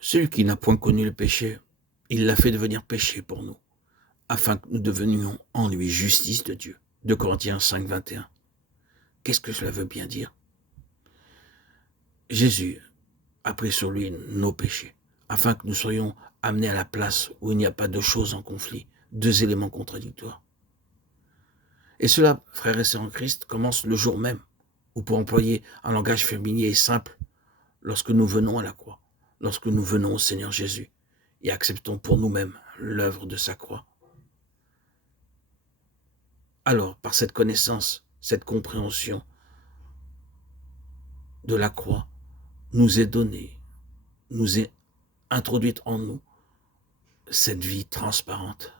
Celui qui n'a point connu le péché, il l'a fait devenir péché pour nous, afin que nous devenions en lui justice de Dieu. 2 Corinthiens 5, 21. Qu'est-ce que cela veut bien dire? Jésus a pris sur lui nos péchés, afin que nous soyons amenés à la place où il n'y a pas de choses en conflit, deux éléments contradictoires. Et cela, frères et sœurs en Christ, commence le jour même, ou pour employer un langage familier et simple, lorsque nous venons à la croix, lorsque nous venons au Seigneur Jésus et acceptons pour nous-mêmes l'œuvre de sa croix. Alors, par cette connaissance, cette compréhension de la croix, nous est donnée, nous est introduite en nous cette vie transparente,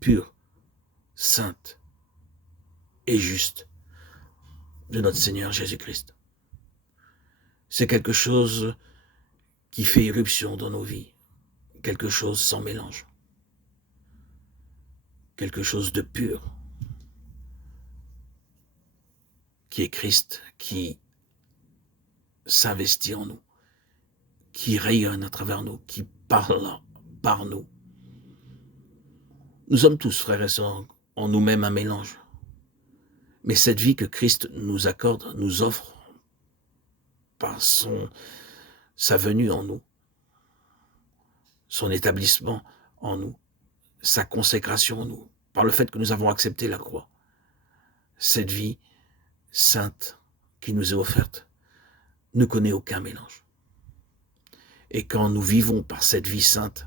pure, sainte et juste de notre Seigneur Jésus-Christ. C'est quelque chose qui fait irruption dans nos vies, quelque chose sans mélange, quelque chose de pur, qui est Christ, qui s'investit en nous, qui rayonne à travers nous, qui parle par nous. Nous sommes tous, frères et sœurs, en nous-mêmes un mélange. Mais cette vie que Christ nous accorde, nous offre par sa venue en nous, son établissement en nous, sa consécration en nous, par le fait que nous avons accepté la croix. Cette vie sainte qui nous est offerte ne connaît aucun mélange. Et quand nous vivons par cette vie sainte,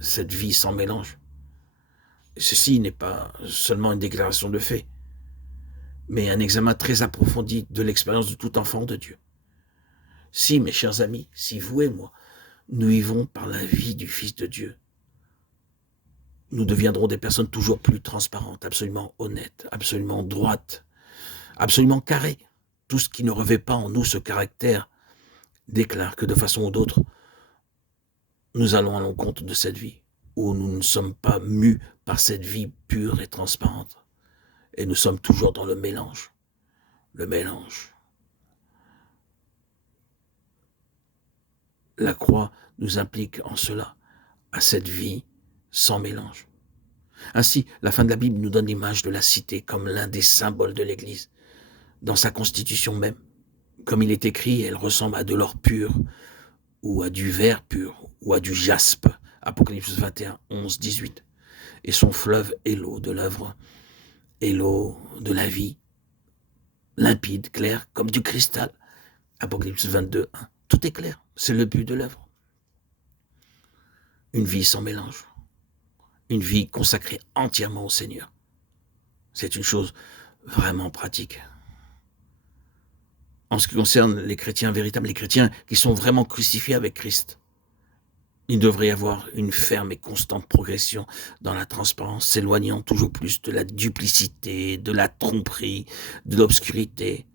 cette vie sans mélange, ceci n'est pas seulement une déclaration de fait, mais un examen très approfondi de l'expérience de tout enfant de Dieu. Si, mes chers amis, si vous et moi, nous vivons par la vie du Fils de Dieu, nous deviendrons des personnes toujours plus transparentes, absolument honnêtes, absolument droites, absolument carrées. Tout ce qui ne revêt pas en nous ce caractère déclare que de façon ou d'autre, nous allons à l'encontre de cette vie, où nous ne sommes pas mus par cette vie pure et transparente. Et nous sommes toujours dans le mélange. Le mélange. La croix nous implique en cela, à cette vie sans mélange. Ainsi, la fin de la Bible nous donne l'image de la cité comme l'un des symboles de l'Église. Dans sa constitution même, comme il est écrit, elle ressemble à de l'or pur, ou à du verre pur, ou à du jaspe. Apocalypse 21, 11, 18. Et son fleuve est l'eau de l'œuvre, et l'eau de la vie, limpide, clair, comme du cristal. Apocalypse 22, 1. Tout est clair, c'est le but de l'œuvre. Une vie sans mélange, une vie consacrée entièrement au Seigneur. C'est une chose vraiment pratique. En ce qui concerne les chrétiens véritables, les chrétiens qui sont vraiment crucifiés avec Christ, il devrait y avoir une ferme et constante progression dans la transparence, s'éloignant toujours plus de la duplicité, de la tromperie, de l'obscurité,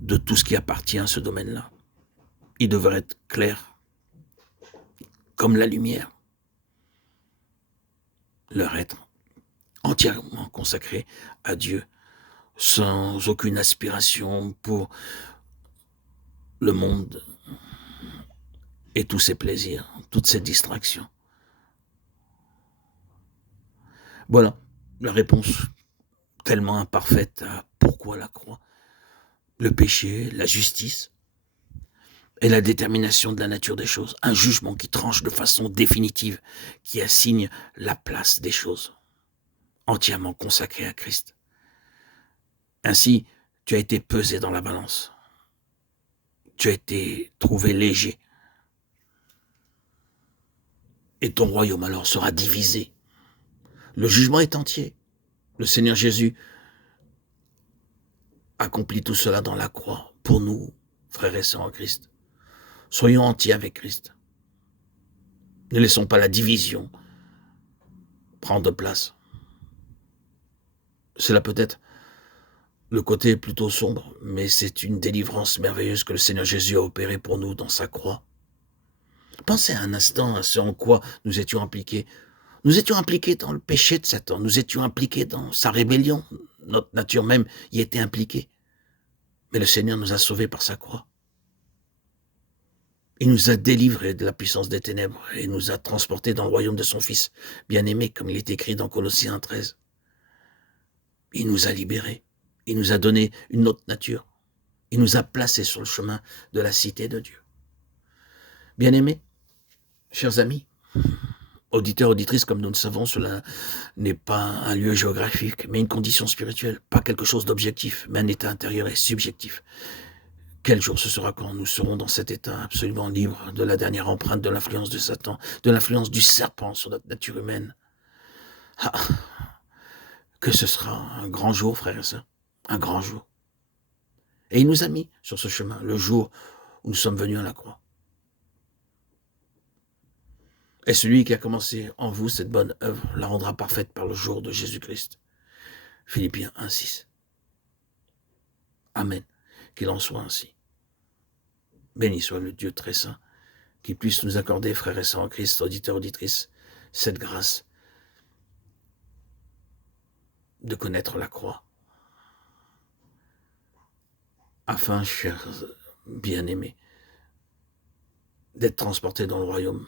de tout ce qui appartient à ce domaine-là. Il devrait être clair, comme la lumière. Leur être entièrement consacré à Dieu, sans aucune aspiration pour le monde et tous ses plaisirs, toutes ses distractions. Voilà la réponse tellement imparfaite à pourquoi la croix. Le péché, la justice et la détermination de la nature des choses. Un jugement qui tranche de façon définitive, qui assigne la place des choses, entièrement consacrée à Christ. Ainsi, tu as été pesé dans la balance. Tu as été trouvé léger. Et ton royaume alors sera divisé. Le jugement est entier. Le Seigneur Jésus accomplit tout cela dans la croix pour nous, frères et sœurs en Christ. Soyons entiers avec Christ. Ne laissons pas la division prendre place. Cela peut être le côté plutôt sombre, mais c'est une délivrance merveilleuse que le Seigneur Jésus a opérée pour nous dans sa croix. Pensez un instant à ce en quoi nous étions impliqués. Nous étions impliqués dans le péché de Satan, nous étions impliqués dans sa rébellion, notre nature même y était impliquée. Mais le Seigneur nous a sauvés par sa croix. Il nous a délivrés de la puissance des ténèbres et nous a transportés dans le royaume de son Fils bien-aimé, comme il est écrit dans Colossiens 13. Il nous a libérés. Il nous a donné une autre nature. Il nous a placés sur le chemin de la cité de Dieu. Bien-aimés, chers amis, auditeurs, auditrices, comme nous le savons, cela n'est pas un lieu géographique, mais une condition spirituelle, pas quelque chose d'objectif, mais un état intérieur et subjectif. Quel jour ce sera quand nous serons dans cet état absolument libre de la dernière empreinte de l'influence de Satan, de l'influence du serpent sur notre nature humaine? Ah, que ce sera un grand jour, frères et sœurs, un grand jour. Et il nous a mis sur ce chemin le jour où nous sommes venus à la croix. Et celui qui a commencé en vous cette bonne œuvre la rendra parfaite par le jour de Jésus-Christ. Philippiens 1,6. Amen. Qu'il en soit ainsi. Béni soit le Dieu très saint, qui puisse nous accorder, frères et sœurs en Christ, auditeurs, auditrices, cette grâce de connaître la croix, afin, chers bien-aimés, d'être transportés dans le royaume